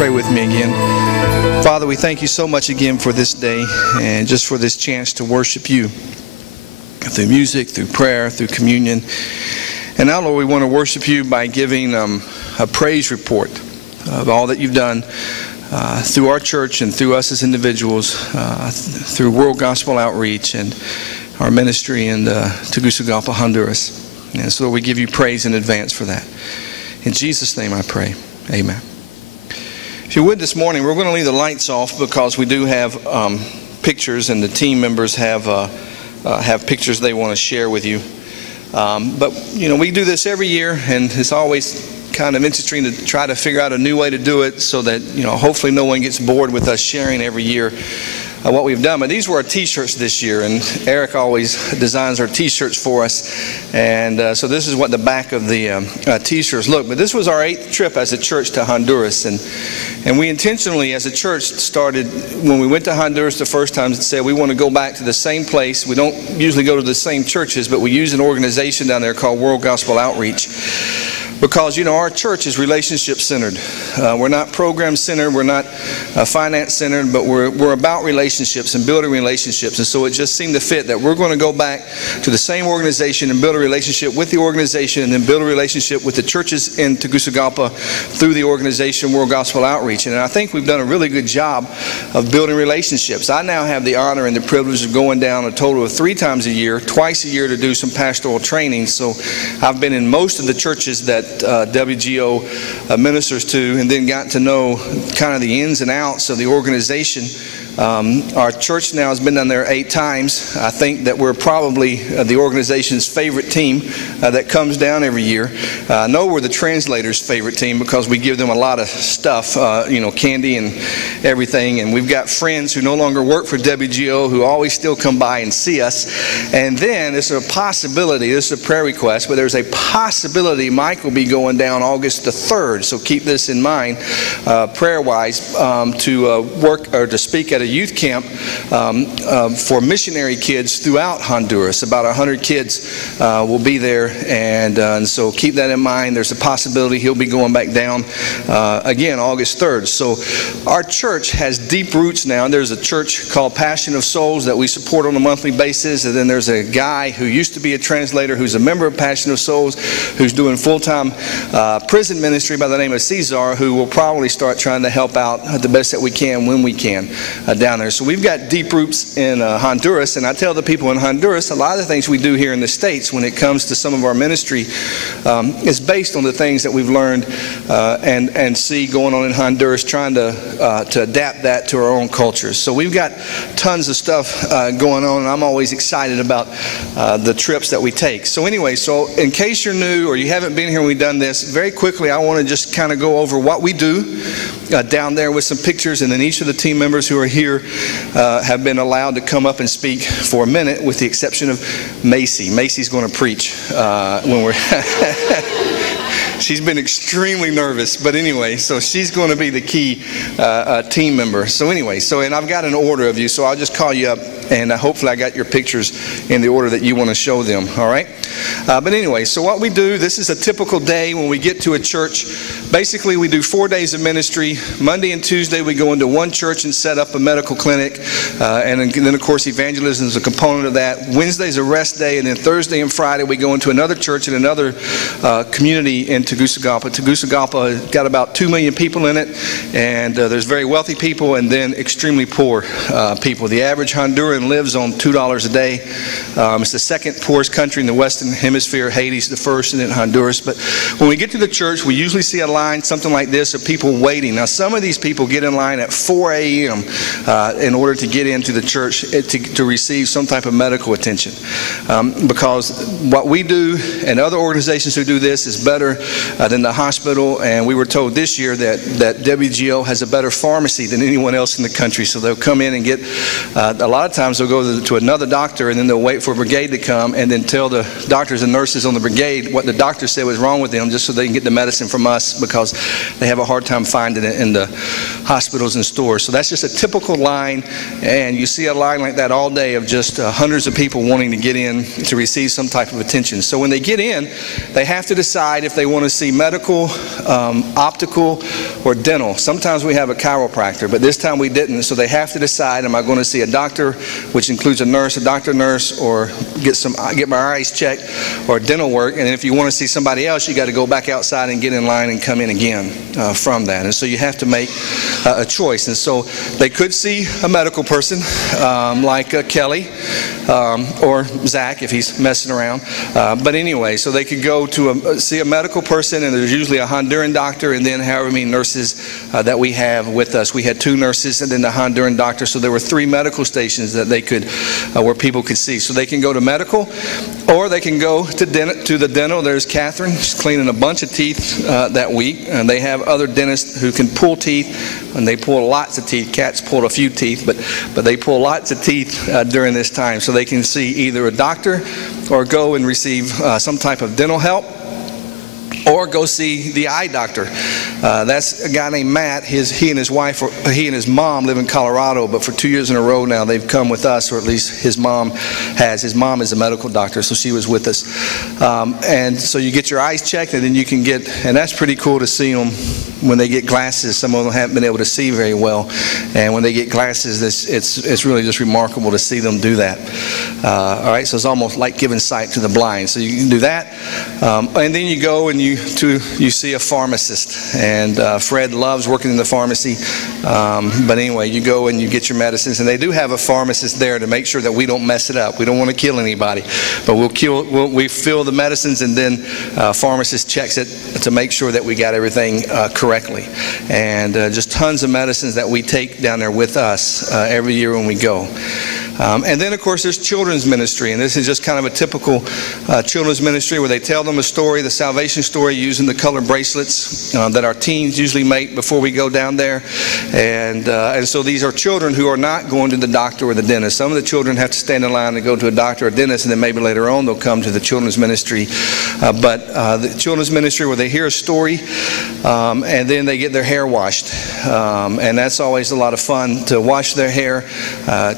pray with me again. Father, we thank you so much again for this day and just for this chance to worship you through music, through prayer, through communion. And now, Lord, we want to worship you by giving a praise report of all that you've done through our church and through us as individuals, through World Gospel Outreach and our ministry in Tegucigalpa, Honduras. And so we give you praise in advance for that. In Jesus' name I pray. Amen. If you would this morning, we're going to leave the lights off because we do have pictures, and the team members have pictures they want to share with you. But, you know, we do this every year, and it's always kind of interesting to try to figure out a new way to do it so that, you know, hopefully no one gets bored with us sharing every year what we've done. But these were our t-shirts this year, and Eric always designs our t-shirts for us. And so this is what the back of the t-shirts look. But this was our 8th trip as a church to Honduras. And we intentionally, as a church, started, when we went to Honduras the first time, said we want to go back to the same place. We don't usually go to the same churches, but we use an organization down there called World Gospel Outreach. Because, you know, our church is relationship-centered. We're not program-centered, we're not finance-centered, but we're about relationships and building relationships. And so it just seemed to fit that we're going to go back to the same organization and build a relationship with the organization, and then build a relationship with the churches in Tegucigalpa through the organization World Gospel Outreach. And I think we've done a really good job of building relationships. I now have the honor and the privilege of going down a total of 3 times a year, twice a year, to do some pastoral training. So I've been in most of the churches that WGO ministers to, and then got to know kind of the ins and outs of the organization. Our church now has been down there 8 times. I think that we're probably the organization's favorite team that comes down every year. I know we're the translators' favorite team because we give them a lot of stuff, you know, candy and everything. And we've got friends who no longer work for WGO who always still come by and see us. And then there's a possibility, this is a prayer request, but there's a possibility Mike will be going down August the 3rd. So keep this in mind, prayer-wise, to work or to speak at a youth camp for missionary kids throughout Honduras. About 100 kids will be there, and so keep that in mind. There's a possibility he'll be going back down again August 3rd. So our church has deep roots now. There's a church called Passion of Souls that we support on a monthly basis, and then there's a guy who used to be a translator who's a member of Passion of Souls who's doing full-time prison ministry by the name of Cesar, who will probably start trying to help out the best that we can when we can down there. So we've got deep roots in Honduras, and I tell the people in Honduras, a lot of the things we do here in the States when it comes to some of our ministry is based on the things that we've learned and see going on in Honduras, trying to adapt that to our own cultures. So we've got tons of stuff going on, and I'm always excited about the trips that we take. So anyway, so in case you're new or you haven't been here when we've done this, very quickly I want to just kind of go over what we do down there with some pictures, and then each of the team members who are here have been allowed to come up and speak for a minute, with the exception of Macy. Macy's going to preach when we're she's been extremely nervous, but anyway, so she's going to be the key team member. So anyway, and I've got an order of you, so I'll just call you up, and hopefully I got your pictures in the order that you want to show them, all right? But anyway, so what we do, this is a typical day when we get to a church. Basically, we do 4 days of ministry. Monday and Tuesday, we go into one church and set up a medical clinic, and then, of course, evangelism is a component of that. Wednesday's a rest day, and then Thursday and Friday, we go into another church in another community in Tegucigalpa. Tegucigalpa got about 2 million people in it, and there's very wealthy people and then extremely poor people. The average Honduran lives on $2 a day. It's the second poorest country in the Western Hemisphere. Haiti's the first, and then Honduras. But when we get to the church, we usually see a line, something like this, of people waiting. Now, some of these people get in line at 4 a.m. In order to get into the church to receive some type of medical attention. Because what we do and other organizations who do this is better than the hospital, and we were told this year that WGO has a better pharmacy than anyone else in the country. So they'll come in and get, a lot of times sometimes they'll go to another doctor, and then they'll wait for a brigade to come and then tell the doctors and nurses on the brigade what the doctor said was wrong with them, just so they can get the medicine from us, because they have a hard time finding it in the hospitals and stores. So that's just a typical line, and you see a line like that all day of just hundreds of people wanting to get in to receive some type of attention. So when they get in, they have to decide if they want to see medical, optical, or dental. Sometimes we have a chiropractor, but this time we didn't, so they have to decide, am I going to see a doctor, which includes a nurse, a doctor, nurse, or get my eyes checked, or dental work. And if you want to see somebody else, you got to go back outside and get in line and come in again from that. And so you have to make a choice. And so they could see a medical person like Kelly or Zach if he's messing around. But anyway, so they could go to see a medical person, and there's usually a Honduran doctor, and then however many nurses that we have with us. We had 2 nurses and then the Honduran doctor, so there were 3 medical stations that they could, where people could see. So they can go to medical, or they can go to the dental. There's Catherine. She's cleaning a bunch of teeth that week, and they have other dentists who can pull teeth, and they pull lots of teeth. Kat's pulled a few teeth, but they pull lots of teeth during this time, so they can see either a doctor or go and receive some type of dental help, or go see the eye doctor. That's a guy named Matt. He and his wife, he and his mom live in Colorado, but for 2 years in a row now they've come with us, or at least his mom has. His mom is a medical doctor, so she was with us. And so you get your eyes checked, and then you can get, and that's pretty cool to see them when they get glasses. Some of them haven't been able to see very well, and when they get glasses, it's really just remarkable to see them do that. All right, so it's almost like giving sight to the blind. So you can do that, and then you go and you see a pharmacist, and Fred loves working in the pharmacy. But anyway, you go and you get your medicines, and they do have a pharmacist there to make sure that we don't mess it up. We don't want to kill anybody, but we fill the medicines, and then pharmacist checks it to make sure that we got everything correctly. And just tons of medicines that we take down there with us every year when we go. And then, of course, there's children's ministry, and this is just kind of a typical children's ministry where they tell them a story, the salvation story, using the colored bracelets that our teens usually make before we go down there. And so these are children who are not going to the doctor or the dentist. Some of the children have to stand in line to go to a doctor or dentist, and then maybe later on they'll come to the children's ministry. But the children's ministry where they hear a story, and then they get their hair washed. And that's always a lot of fun, to wash their hair,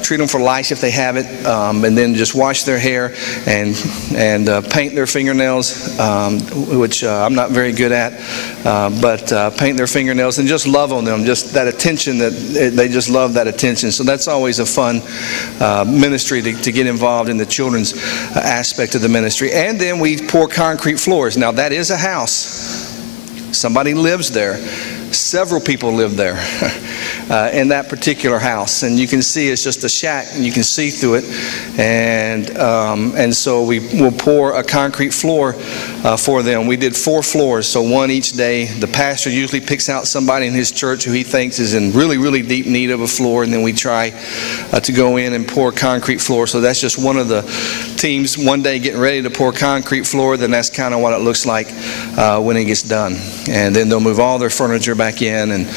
treat them for lice if they have it, and then just wash their hair and paint their fingernails, which I'm not very good at, but paint their fingernails and just love on them, just that attention, that they just love that attention. So that's always a fun ministry to get involved in the children's aspect of the ministry. And then we pour concrete floors. Now that is a house. Somebody lives there. Several people live there in that particular house, and you can see it's just a shack, and you can see through it. And so we will pour a concrete floor for them. We did 4 floors, so 1 each day. The pastor usually picks out somebody in his church who he thinks is in really, really deep need of a floor, and then we try to go in and pour concrete floor. So that's just one of the teams one day getting ready to pour concrete floor. Then that's kind of what it looks like when it gets done. And then they'll move all their furniture back in, and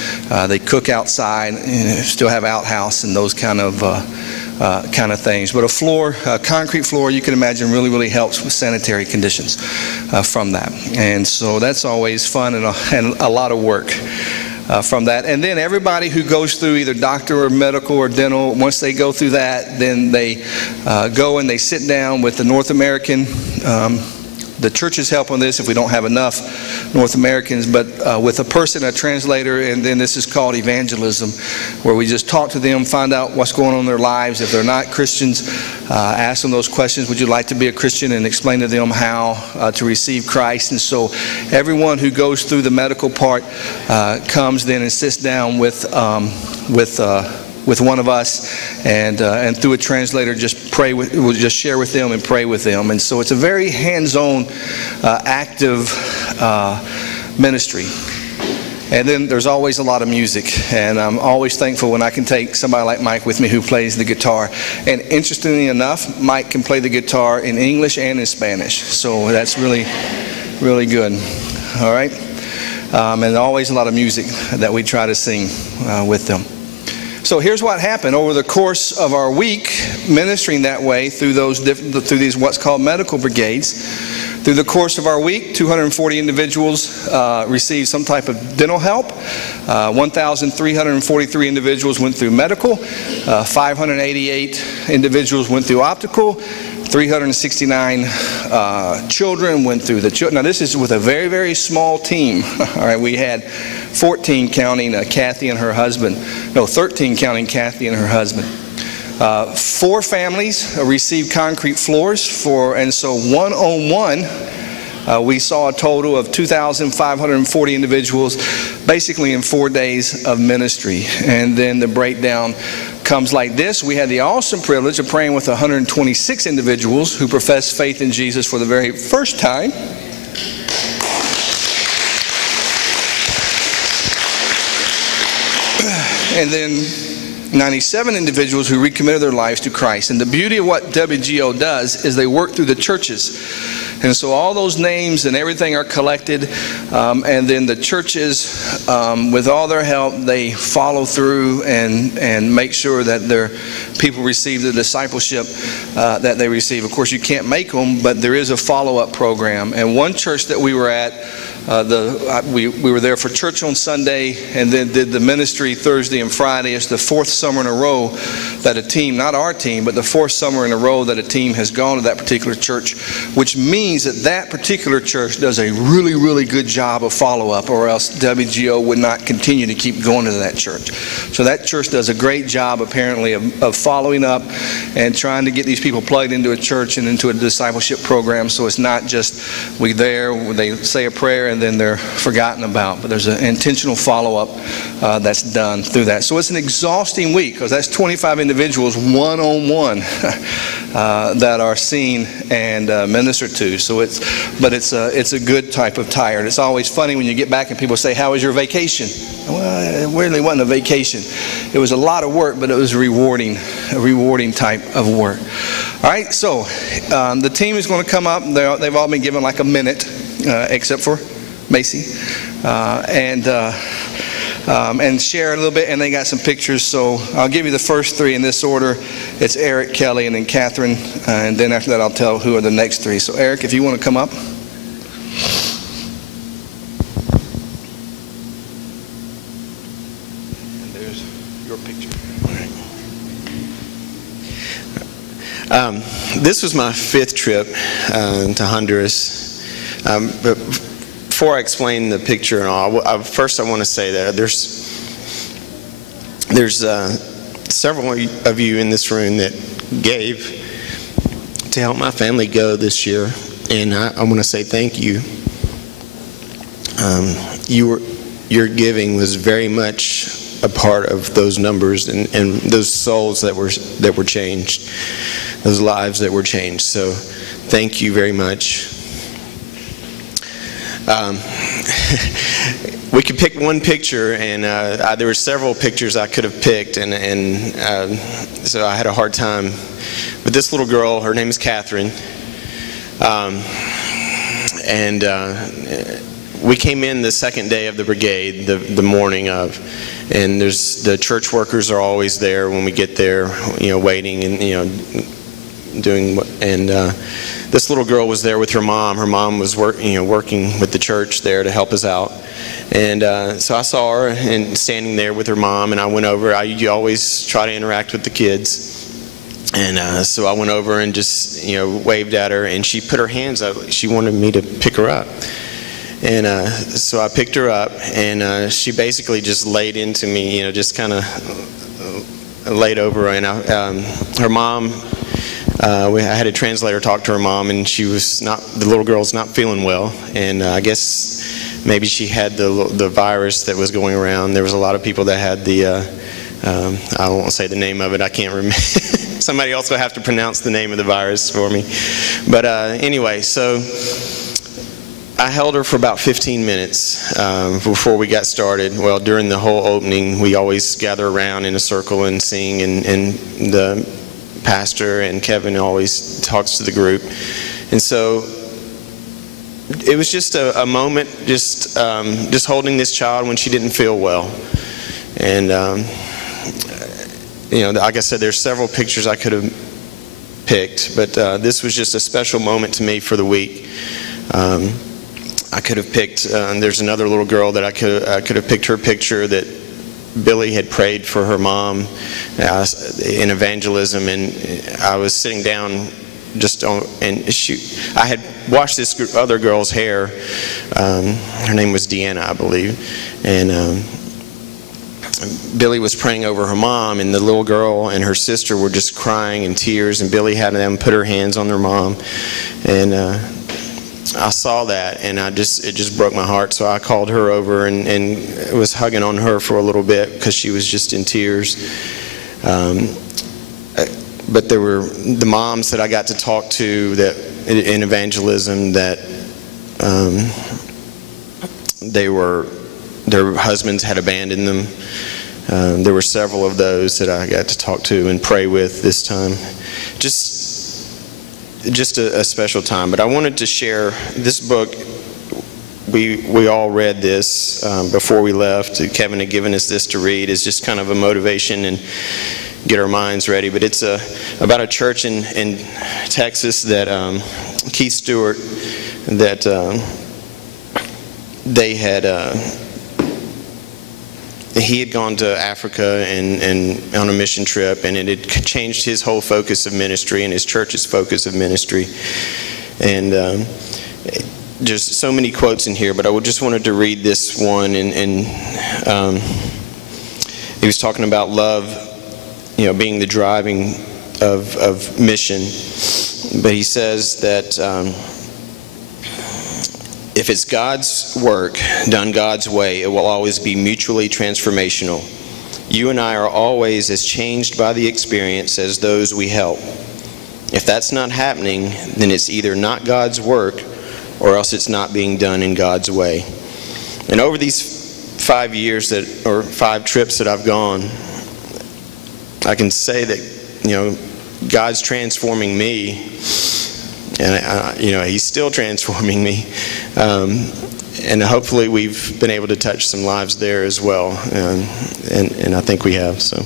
they cook outside, and still have outhouse and those kind of things. But a concrete floor, you can imagine, really helps with sanitary conditions from that. And so that's always fun and a lot of work from that. And then everybody who goes through either doctor or medical or dental, once they go through that, then they go and they sit down with the North American. The churches help on this if we don't have enough North Americans, but with a person, a translator, and then this is called evangelism, where we just talk to them, find out what's going on in their lives. If they're not Christians, ask them those questions. Would you like to be a Christian? And explain to them how to receive Christ. And so everyone who goes through the medical part comes then and sits down with one of us, and through a translator we'll just share with them and pray with them. And so it's a very hands-on, active ministry. And then there's always a lot of music, and I'm always thankful when I can take somebody like Mike with me who plays the guitar. And interestingly enough, Mike can play the guitar in English and in Spanish, so that's really, really good. All right? And always a lot of music that we try to sing with them. So here's what happened over the course of our week ministering that way through these what's called medical brigades. Through the course of our week, 240 individuals received some type of dental help. 1,343 individuals went through medical. 588 individuals went through optical. 369 children went through the children. Now this is with a very, very small team. All right, we had 14 counting Kathy and her husband. No, 13 counting Kathy and her husband. 4 families received concrete floors and so one-on-one, we saw a total of 2,540 individuals basically in 4 days of ministry. And then the breakdown comes like this. We had the awesome privilege of praying with 126 individuals who professed faith in Jesus for the very first time. And then 97 individuals who recommitted their lives to Christ. And the beauty of what WGO does is they work through the churches. And so all those names and everything are collected, and then the churches, with all their help, they follow through and make sure that their people receive the discipleship that they receive. Of course, you can't make them, but there is a follow-up program. And one church that we were at, we were there for church on Sunday and then did the ministry Thursday and Friday. It's the 4th summer in a row that a team, not our team, but the 4th summer in a row that a team has gone to that particular church, which means that that particular church does a really, really good job of follow-up, or else WGO would not continue to keep going to that church. So that church does a great job apparently of following up and trying to get these people plugged into a church and into a discipleship program. So it's not just they say a prayer and then they're forgotten about, but there's an intentional follow-up that's done through that. So it's an exhausting week because that's 25 individuals one-on-one that are seen and ministered to. So it's a good type of tired. It's always funny when you get back and people say, "How was your vacation?" Well, it really wasn't a vacation. It was a lot of work, but it was a rewarding type of work. All right, so the team is going to come up. They've all been given like a minute, except for Macy, and share a little bit, and they got some pictures. So I'll give you the first 3 in this order. It's Eric, Kelly, and then Catherine, and then after that I'll tell who are the next 3. So Eric, if you want to come up. And there's your picture. All right. This was my 5th trip to Honduras. But before I explain the picture and all, first I want to say that there's several of you in this room that gave to help my family go this year, and I want to say thank you. Your giving was very much a part of those numbers and those souls that were changed, those lives that were changed. So thank you very much. We could pick one picture, and there were several pictures I could have picked, and so I had a hard time. But this little girl, her name is Catherine, and we came in the 2nd day of the brigade, the morning of, and the church workers are always there when we get there, waiting and doing what, and this little girl was there with her mom. Her mom was working with the church there to help us out. And so I saw her and standing there with her mom, and I went over. You always try to interact with the kids. And so I went over and just waved at her, and she put her hands up. She wanted me to pick her up. And so I picked her up, and she basically just laid into me, just kind of laid over. And her mom, I had a translator talk to her mom, and the little girl's not feeling well, and I guess maybe she had the virus that was going around. There was a lot of people that had I won't say the name of it, I can't remember. Somebody else will have to pronounce the name of the virus for me. But anyway, so I held her for about 15 minutes before we got started. Well, during the whole opening, we always gather around in a circle and sing, and the pastor and Kevin always talks to the group. And so it was just a moment, just holding this child when she didn't feel well. And like I said, there's several pictures I could have picked, but this was just a special moment to me for the week. I could have picked, there's another little girl that I could have picked her picture that Billy had prayed for her mom in evangelism, and I was sitting down and I had washed this other girl's hair. Her name was Deanna, I believe, and Billy was praying over her mom, and the little girl and her sister were just crying in tears, and Billy had them put her hands on their mom, and I saw that, and it just broke my heart. So I called her over and was hugging on her for a little bit because she was just in tears. But there were the moms that I got to talk to that in evangelism that their husbands had abandoned them. There were several of those that I got to talk to and pray with this time. Just a special time. But I wanted to share this book. We all read this before we left. Kevin had given us this to read. It's just kind of a motivation and get our minds ready. But it's about a church in Texas that Keith Stewart, that he had gone to Africa and on a mission trip, and it had changed his whole focus of ministry and his church's focus of ministry. And just so many quotes in here, but I just wanted to read this one. And he was talking about love, being the driving of mission. But he says that if it's God's work done God's way, it will always be mutually transformational. You and I are always as changed by the experience as those we help. If that's not happening, then it's either not God's work or else it's not being done in God's way. And over these 5 years or 5 trips that I've gone, I can say that, God's transforming me. And He's still transforming me, and hopefully we've been able to touch some lives there as well, and I think we have. So.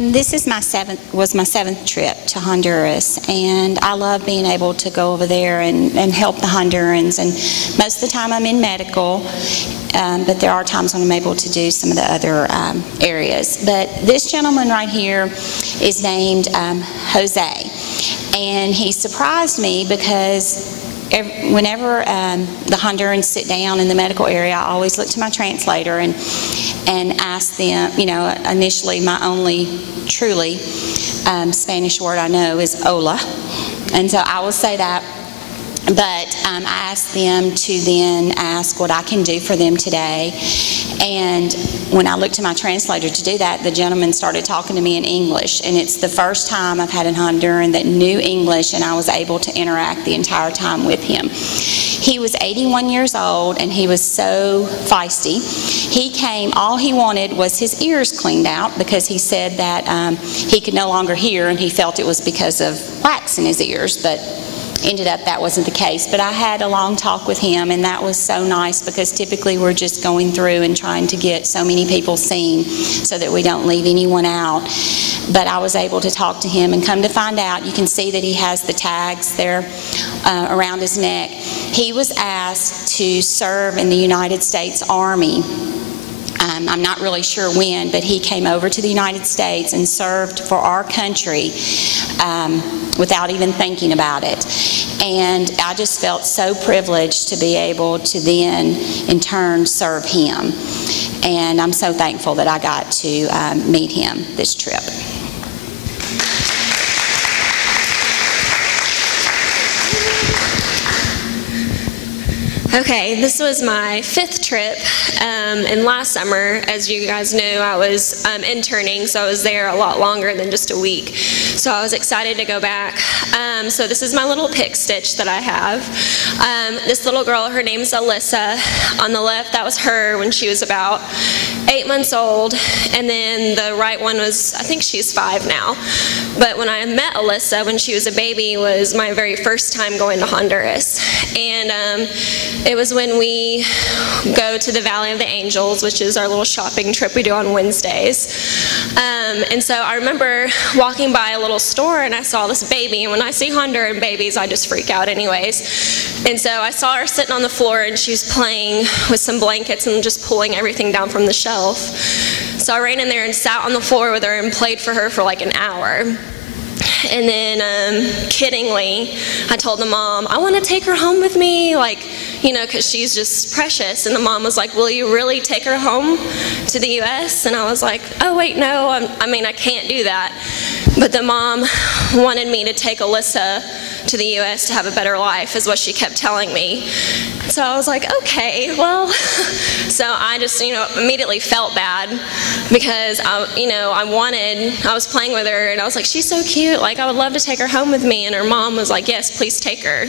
This is my seventh trip to Honduras, and I love being able to go over there and help the Hondurans. And most of the time I'm in medical, but there are times when I'm able to do some of the other areas. But this gentleman right here is named Jose, and he surprised me because whenever the Hondurans sit down in the medical area, I always look to my translator and ask them, initially my only truly Spanish word I know is hola, and so I will say that. But I asked them to then ask what I can do for them today. And when I looked to my translator to do that, the gentleman started talking to me in English. And it's the first time I've had a Honduran that knew English, and I was able to interact the entire time with him. He was 81 years old, and he was so feisty. He came, all he wanted was his ears cleaned out because he said that he could no longer hear, and he felt it was because of wax in his ears. But ended up that wasn't the case. But I had a long talk with him, and that was so nice because typically we're just going through and trying to get so many people seen so that we don't leave anyone out. But I was able to talk to him, and come to find out, you can see that he has the tags there around his neck. He was asked to serve in the United States Army. I'm not really sure when, but he came over to the United States and served for our country without even thinking about it. And I just felt so privileged to be able to then, in turn, serve him. And I'm so thankful that I got to meet him this trip. Okay, this was my 5th trip, and last summer, as you guys knew, I was interning, so I was there a lot longer than just a week. So I was excited to go back. So this is my little pick stitch that I have. This little girl, her name's Alyssa. On the left, that was her when she was about 8 months old, and then the right one was, I think she's 5 now. But when I met Alyssa when she was a baby was my very first time going to Honduras. And it was when we go to the Valley of the Angels, which is our little shopping trip we do on Wednesdays. And so I remember walking by a little store and I saw this baby, and when I see Honduran babies I just freak out anyways. And so I saw her sitting on the floor and she was playing with some blankets and just pulling everything down from the shelf. So I ran in there and sat on the floor with her and played for her for like an hour. And then, kiddingly, I told the mom, I want to take her home with me, like, you know, because she's just precious. And the mom was like, will you really take her home to the U.S.? And I was like, oh, wait, no, I can't do that. But the mom wanted me to take Alyssa to the U.S. to have a better life, is what she kept telling me. So I was like, okay, well, so I just, immediately felt bad because I was playing with her and I was like, she's so cute, like I would love to take her home with me. And her mom was like, yes, please take her,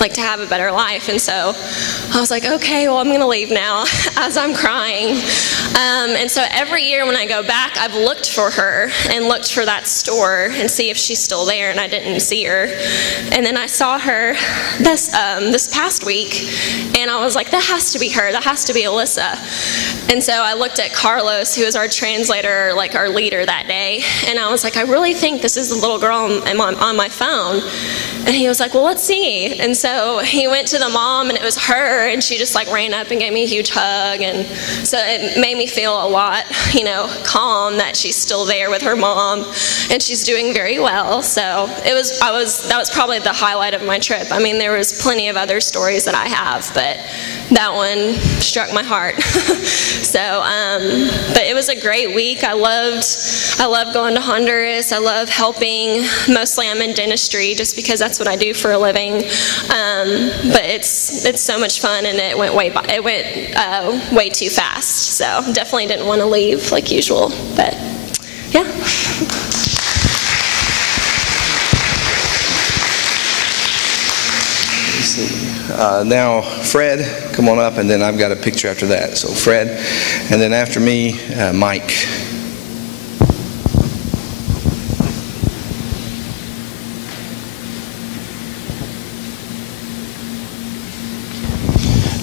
like to have a better life. And so I was like, okay, well, I'm gonna leave now as I'm crying. And so every year when I go back, I've looked for her and looked for that store and see if she's still there, and I didn't see her. And then I saw her this past week, and I was like, that has to be her, that has to be Alyssa. And so I looked at Carlos, who was our translator, like our leader that day, and I was like, I really think this is the little girl on my phone. And he was like, well, let's see. And so he went to the mom, and it was her, and she just like ran up and gave me a huge hug. And so it made me feel a lot, calm that she's still there with her mom, and she's doing very well. So that was probably the highlight of my trip. I mean, there was plenty of other stories that I have, but that one struck my heart. But it was a great week. I loved going to Honduras. I love helping. Mostly I'm in dentistry just because that's what I do for a living. But it's so much fun, and it went way too fast. So definitely didn't want to leave like usual. But yeah. Now, Fred, come on up, and then I've got a picture after that. So Fred, and then after me, Mike.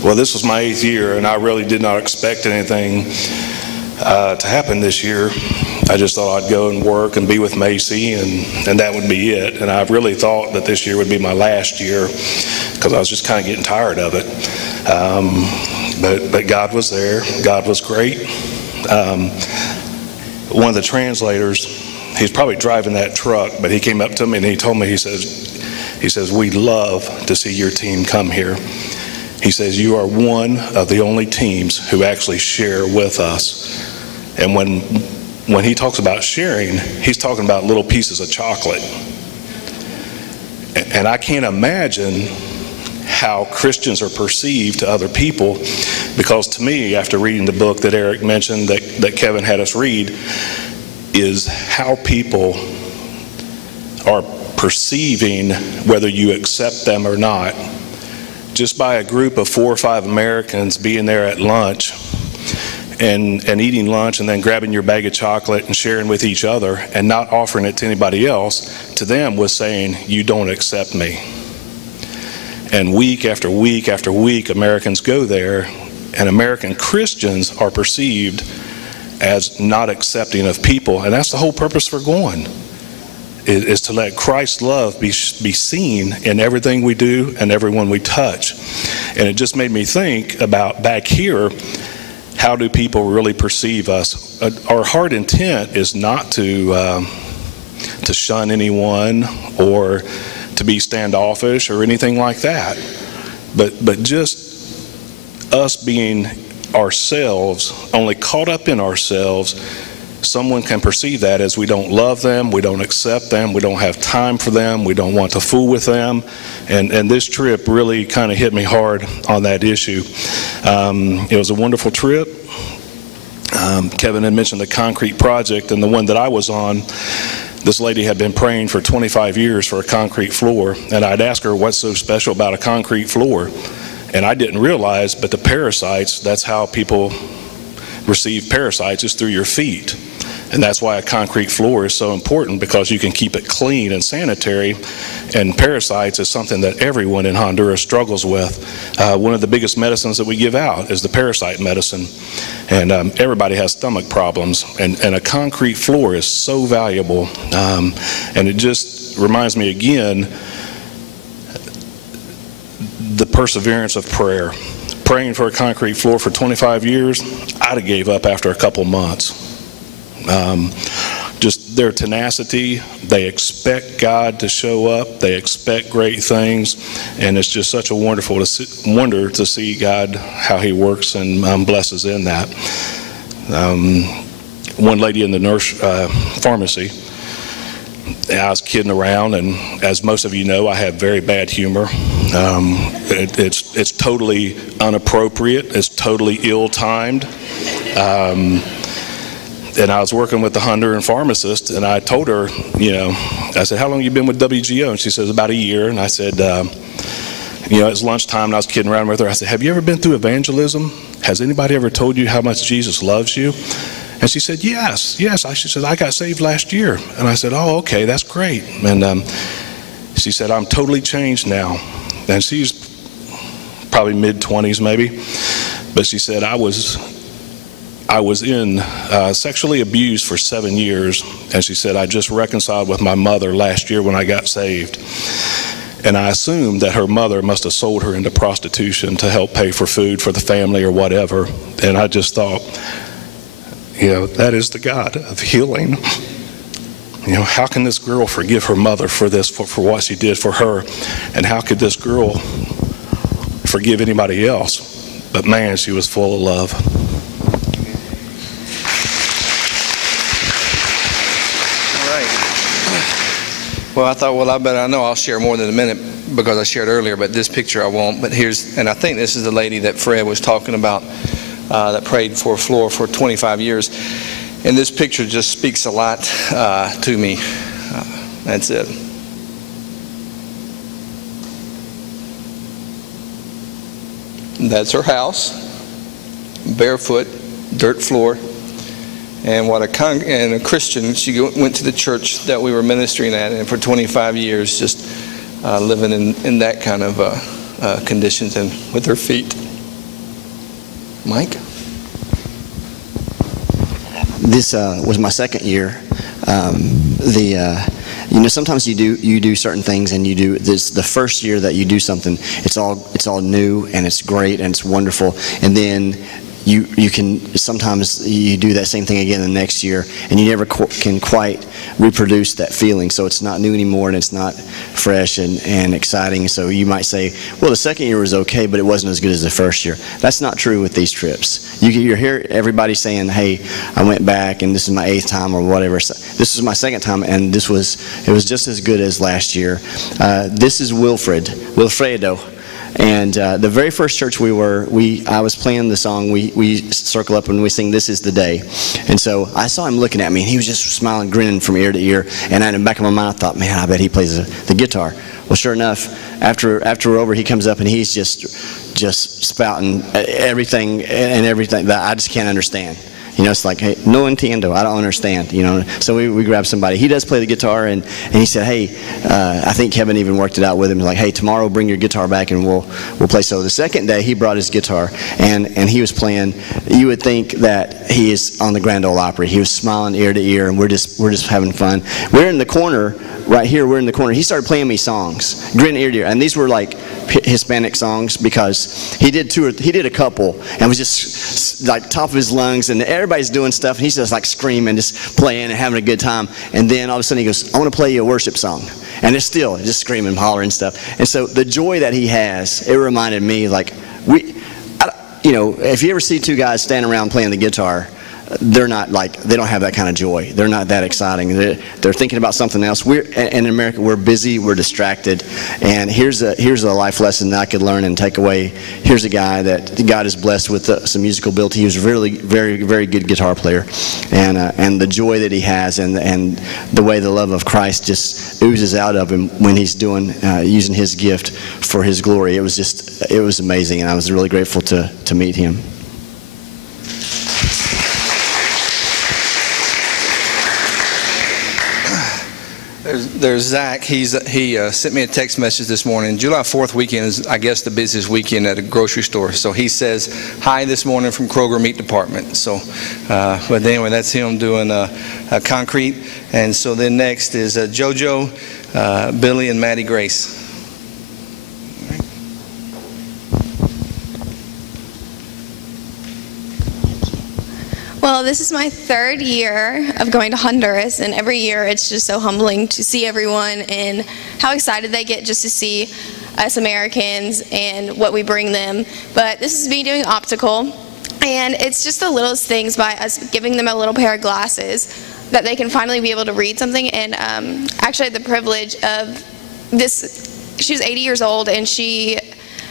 Well, this was my 8th year, and I really did not expect anything to happen this year. I just thought I'd go and work and be with Macy, and that would be it. And I really thought that this year would be my last year because I was just kind of getting tired of it. But God was there. God was great. One of the translators, he's probably driving that truck, but he came up to me and he told me, he says, we'd love to see your team come here. He says, you are one of the only teams who actually share with us. And when he talks about sharing, he's talking about little pieces of chocolate. And I can't imagine how Christians are perceived to other people, because to me, after reading the book that Eric mentioned, that Kevin had us read, is how people are perceiving whether you accept them or not. Just by a group of 4 or 5 Americans being there at lunch and eating lunch and then grabbing your bag of chocolate and sharing with each other and not offering it to anybody else, to them was saying, you don't accept me. And week after week after week, Americans go there, and American Christians are perceived as not accepting of people. And that's the whole purpose for going, is to let Christ's love be seen in everything we do and everyone we touch. And it just made me think about back here, how do people really perceive us? Our heart intent is not to shun anyone or to be standoffish or anything like that, but just us being ourselves, only caught up in ourselves. Someone can perceive that as we don't love them, we don't accept them, we don't have time for them, we don't want to fool with them. And this trip really kind of hit me hard on that issue. It was a wonderful trip. Kevin had mentioned the concrete project, and the one that I was on, this lady had been praying for 25 years for a concrete floor, and I'd ask her what's so special about a concrete floor. And I didn't realize, but the parasites, that's how people receive parasites is through your feet. And that's why a concrete floor is so important, because you can keep it clean and sanitary. And parasites is something that everyone in Honduras struggles with. One of the biggest medicines that we give out is the parasite medicine. And everybody has stomach problems. And a concrete floor is so valuable. And it just reminds me again, the perseverance of prayer. Praying for a concrete floor for 25 years, I'd have gave up after a couple months. Just their tenacity, they expect God to show up, they expect great things, and it's just such a wonder to see God, how He works and blesses in that. One lady in the nurse pharmacy, I was kidding around, and as most of you know, I have very bad humor. It's totally inappropriate, it's totally ill-timed. And I was working with the Honduran pharmacist, and I told her, I said, how long have you been with WGO? And she says, about a year. And I said, it's lunchtime, and I was kidding around with her. I said, have you ever been through evangelism? Has anybody ever told you how much Jesus loves you? And she said, yes. She said, I got saved last year. And I said, oh, okay, that's great. And she said, I'm totally changed now. And she's probably mid-20s maybe. But she said, I was in sexually abused for 7 years, and she said, I just reconciled with my mother last year when I got saved. And I assumed that her mother must have sold her into prostitution to help pay for food for the family or whatever. And I just thought, that is the God of healing. How can this girl forgive her mother for this, for what she did for her? And how could this girl forgive anybody else? But man, she was full of love. Well, I thought, I know I'll share more than a minute because I shared earlier, but this picture I won't. But and I think this is the lady that Fred was talking about that prayed for a floor for 25 years. And this picture just speaks a lot to me. That's it. That's her house, barefoot, dirt floor. And a Christian, she went to the church that we were ministering at, and for 25 years just living in that kind of conditions and with her feet. Mike? This was my second year. Sometimes you do certain things, and this the first year that you do something, it's all new and it's great and it's wonderful, and then you can sometimes you do that same thing again the next year, and you never can quite reproduce that feeling. So it's not new anymore, and it's not fresh and exciting. So you might say, well, the second year was okay, but it wasn't as good as the first year. That's not true with these trips. You hear everybody saying, hey, I went back and this is my 8th time or whatever. So this is my 2nd time, and it was just as good as last year. This is Wilfredo. And the very first church I was playing the song, we circle up and we sing "This Is the Day." And so I saw him looking at me, and he was just smiling, grinning from ear to ear. And in the back of my mind, I thought, man, I bet he plays the guitar. Well, sure enough, after we're over, he comes up and he's just spouting everything that I just can't understand. It's like, hey, no entiendo, I don't understand, So we grabbed somebody. He does play the guitar, and he said, hey, I think Kevin even worked it out with him. He's like, hey, tomorrow bring your guitar back and we'll play. So the second day, he brought his guitar, and he was playing. You would think that he is on the Grand Ole Opry. He was smiling ear to ear, and we're just having fun. We're in the corner, right here, we're in the corner. He started playing me songs, grinning ear to ear, and these were like Hispanic songs, because he did a couple and was just like top of his lungs, and everybody's doing stuff, and he's just like screaming, just playing and having a good time. And then all of a sudden he goes, I want to play you a worship song, and it's still just screaming, hollering and stuff. And so the joy that he has, it reminded me, like, if you ever see two guys standing around playing the guitar, they're not like, they don't have that kind of joy. They're not that exciting. They're thinking about something else. In America, we're busy, we're distracted. And here's a life lesson that I could learn and take away. Here's a guy that God has blessed with some musical ability. He was a really, very, very good guitar player. And the joy that he has, and the way the love of Christ just oozes out of him when he's using his gift for his glory. It was amazing, and I was really grateful to meet him. there's Zach. He sent me a text message this morning. July 4th weekend is, I guess, the busiest weekend at a grocery store. So he says, hi this morning from Kroger Meat Department. So, but anyway, that's him doing a concrete. And so then next is JoJo, Billy, and Maddie Grace. Well, this is my third year of going to Honduras, and every year it's just so humbling to see everyone and how excited they get just to see us Americans and what we bring them. But this is me doing optical, and it's just the littlest things by us giving them a little pair of glasses that they can finally be able to read something. And actually I had the privilege of this. She was 80 years old, and she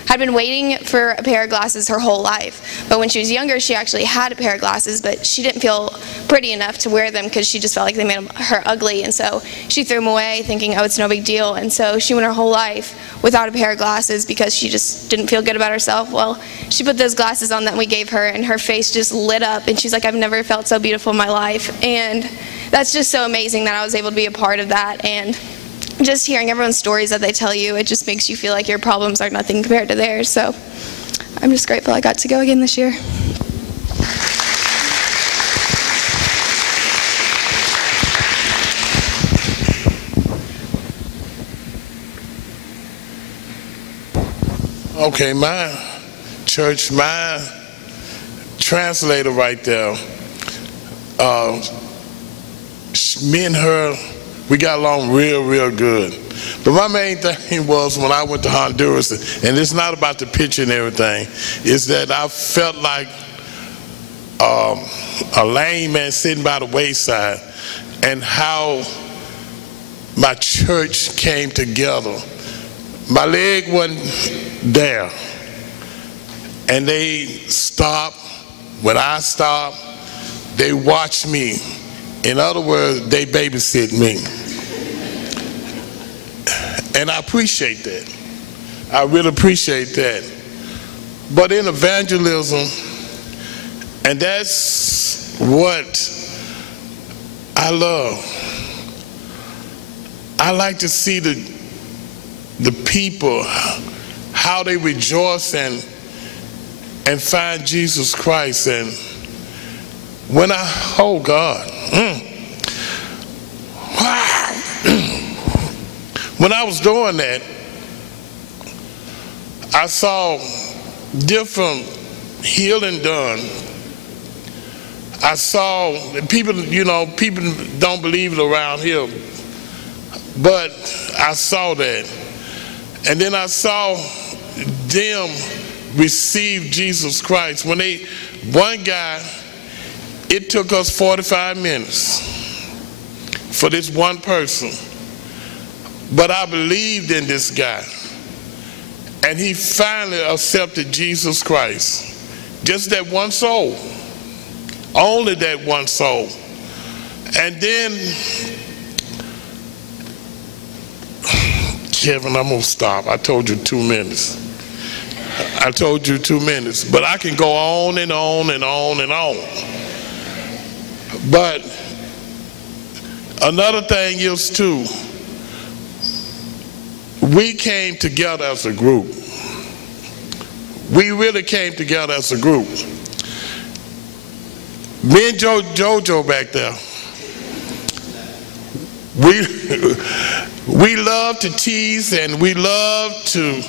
had been waiting for a pair of glasses her whole life. But when she was younger, she actually had a pair of glasses, but she didn't feel pretty enough to wear them because she just felt like they made her ugly. And so she threw them away thinking, oh, it's no big deal. And so she went her whole life without a pair of glasses because she just didn't feel good about herself. Well, she put those glasses on that we gave her, and her face just lit up. And she's like, I've never felt so beautiful in my life. And that's just so amazing that I was able to be a part of that. And just hearing everyone's stories that they tell you, it just makes you feel like your problems are nothing compared to theirs. So I'm just grateful I got to go again this year. Okay, my church, my translator right there, me and her, we got along real good. But my main thing was when I went to Honduras, and it's not about the picture and everything, is that I felt like a lame man sitting by the wayside, and how my church came together. My leg wasn't there, and they stopped. When I stopped, they watched me. In other words, they babysit me. And I appreciate that. I really appreciate that. But in evangelism, and that's what I love, I like to see the people, how they rejoice and find Jesus Christ. And when oh God, wow. When I was doing that, I saw different healing done. I saw people, people don't believe it around here, but I saw that. And then I saw them receive Jesus Christ. One guy, it took us 45 minutes for this one person. But I believed in this guy, and he finally accepted Jesus Christ. Just that one soul, only that one soul. And then, Kevin, I'm gonna stop. I told you 2 minutes. I told you 2 minutes, but I can go on and on and on and on. But another thing is too, we came together as a group. We really came together as a group. Me and JoJo back there, we love to tease, and we love to,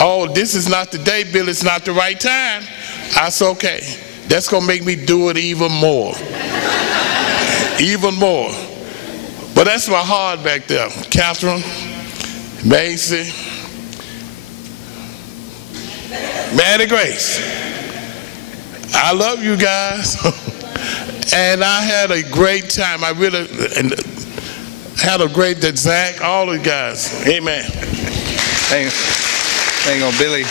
oh, this is not the day, Bill, it's not the right time. That's okay. That's gonna make me do it even more. Even more. But that's my heart back there. Catherine, Macy, Maddie Grace. I love you guys. And I had a great time. I really had a great day. Zach, all the guys. Amen. Hang on, Billy.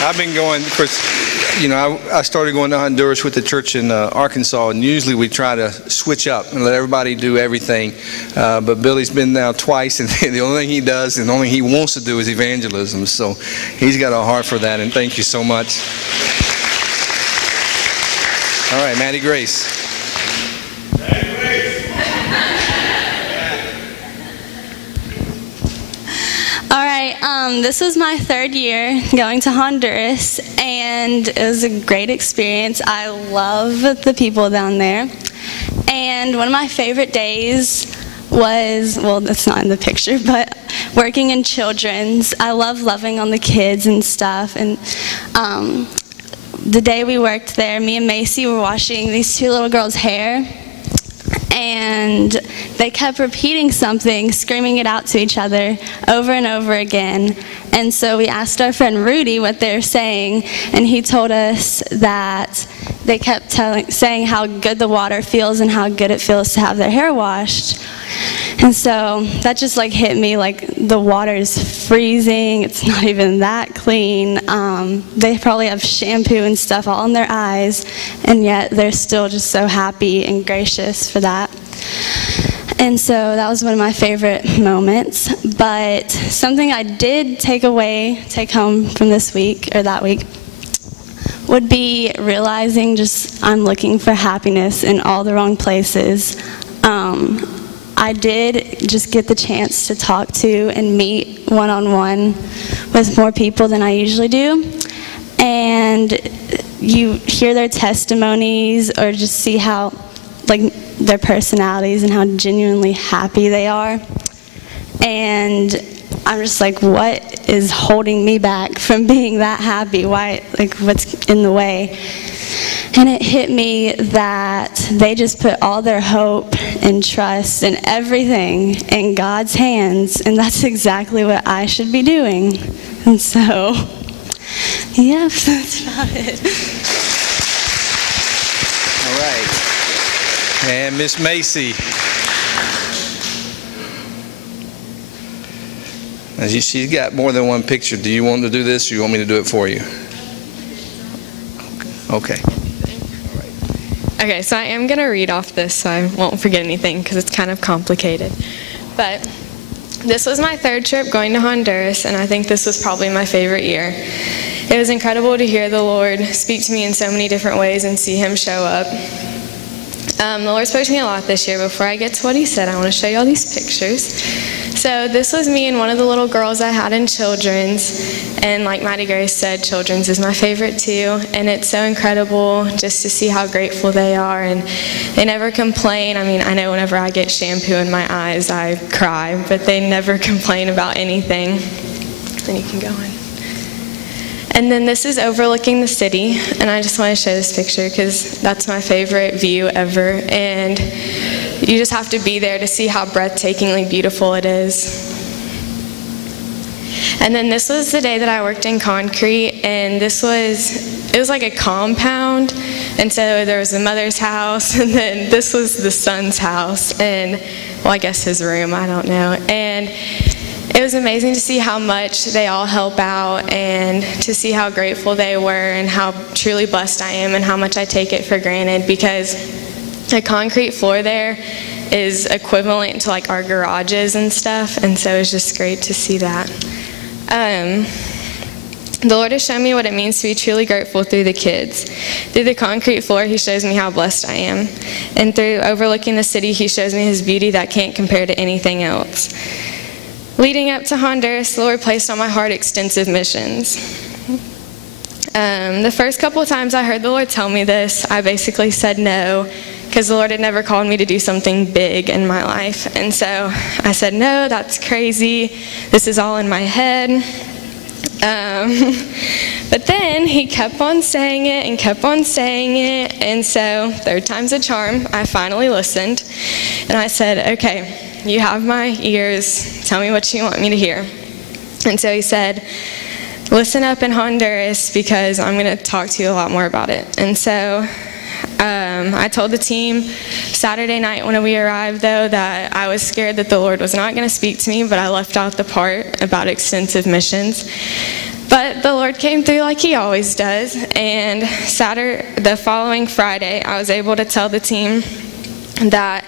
I've been going, of course, I started going to Honduras with the church in Arkansas, and usually we try to switch up and let everybody do everything. But Billy's been now twice, and the only thing he does and the only thing he wants to do is evangelism. So he's got a heart for that, and thank you so much. All right, Maddie Grace. This was my third year going to Honduras, and it was a great experience. I love the people down there. And one of my favorite days was, well, that's not in the picture, but working in children's. I love loving on the kids and stuff. And the day we worked there, me and Macy were washing these two little girls' hair, and they kept repeating something, screaming it out to each other over and over again. And so we asked our friend Rudy what they were saying, and he told us that they kept saying how good the water feels and how good it feels to have their hair washed. And so that just like hit me, like the water's freezing, it's not even that clean. They probably have shampoo and stuff all in their eyes, and yet they're still just so happy and gracious for that. And so that was one of my favorite moments. But something I did take home from this week, or that week, would be realizing just I'm looking for happiness in all the wrong places. I did just get the chance to talk to and meet one-on-one with more people than I usually do. And you hear their testimonies or just see how, like, their personalities and how genuinely happy they are. And I'm just like, what is holding me back from being that happy? Why, like, what's in the way? And it hit me that they just put all their hope and trust and everything in God's hands, and that's exactly what I should be doing. And so, yeah, that's about it. All right. And Miss Macy. Now, she's got more than one picture. Do you want to do this, or you want me to do it for you? Okay. Okay, so I am going to read off this so I won't forget anything because it's kind of complicated. But this was my third trip going to Honduras, and I think this was probably my favorite year. It was incredible to hear the Lord speak to me in so many different ways and see Him show up. The Lord spoke to me a lot this year. Before I get to what He said, I want to show you all these pictures. So this was me and one of the little girls I had in children's, and like Maddie Grace said, children's is my favorite too, and it's so incredible just to see how grateful they are, and they never complain. I mean, I know whenever I get shampoo in my eyes, I cry, but they never complain about anything. Then you can go on. And then this is overlooking the city, and I just want to show this picture because that's my favorite view ever, and you just have to be there to see how breathtakingly beautiful it is. And then this was the day that I worked in concrete, and it was like a compound, and so there was the mother's house, and then this was the son's house, and, well, I guess his room, I don't know. And it was amazing to see how much they all help out, and to see how grateful they were, and how truly blessed I am, and how much I take it for granted, because the concrete floor there is equivalent to like our garages and stuff, and so it's just great to see that. The Lord has shown me what it means to be truly grateful through the kids. Through the concrete floor, He shows me how blessed I am. And through overlooking the city, He shows me His beauty that can't compare to anything else. Leading up to Honduras, the Lord placed on my heart extensive missions. The first couple of times I heard the Lord tell me this, I basically said no, because the Lord had never called me to do something big in my life. And so I said, no, that's crazy. This is all in my head. But then He kept on saying it and kept on saying it. And so, third time's a charm, I finally listened. And I said, okay, you have my ears. Tell me what you want me to hear. And so He said, listen up in Honduras, because I'm going to talk to you a lot more about it. And so I told the team Saturday night when we arrived, though, that I was scared that the Lord was not going to speak to me, but I left out the part about extensive missions. But the Lord came through like He always does, and the following Friday, I was able to tell the team that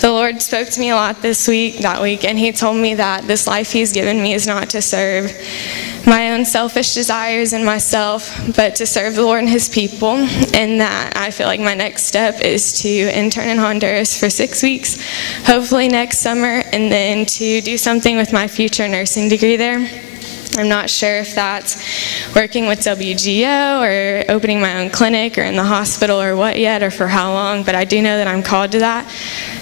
the Lord spoke to me a lot that week, and He told me that this life He's given me is not to serve my own selfish desires and myself, but to serve the Lord and His people, and that I feel like my next step is to intern in Honduras for 6 weeks, hopefully next summer, and then to do something with my future nursing degree there. I'm not sure if that's working with WGO or opening my own clinic or in the hospital or what yet or for how long, but I do know that I'm called to that.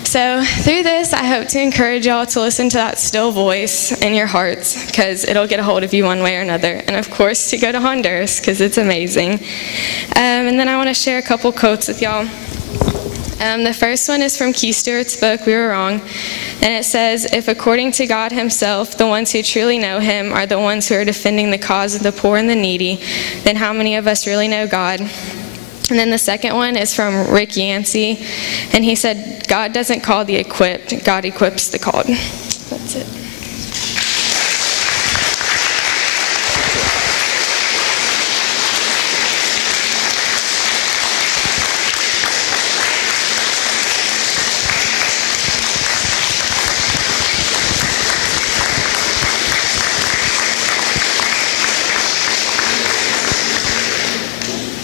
So through this, I hope to encourage y'all to listen to that still voice in your hearts, because it'll get a hold of you one way or another. And of course, to go to Honduras, because it's amazing. And then I want to share a couple quotes with y'all. The first one is from Key Stewart's book, We Were Wrong. And it says, "If according to God himself, the ones who truly know him are the ones who are defending the cause of the poor and the needy, then how many of us really know God?" And then the second one is from Rick Yancey, and he said, "God doesn't call the equipped, God equips the called." That's it.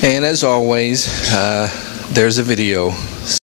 And as always, there's a video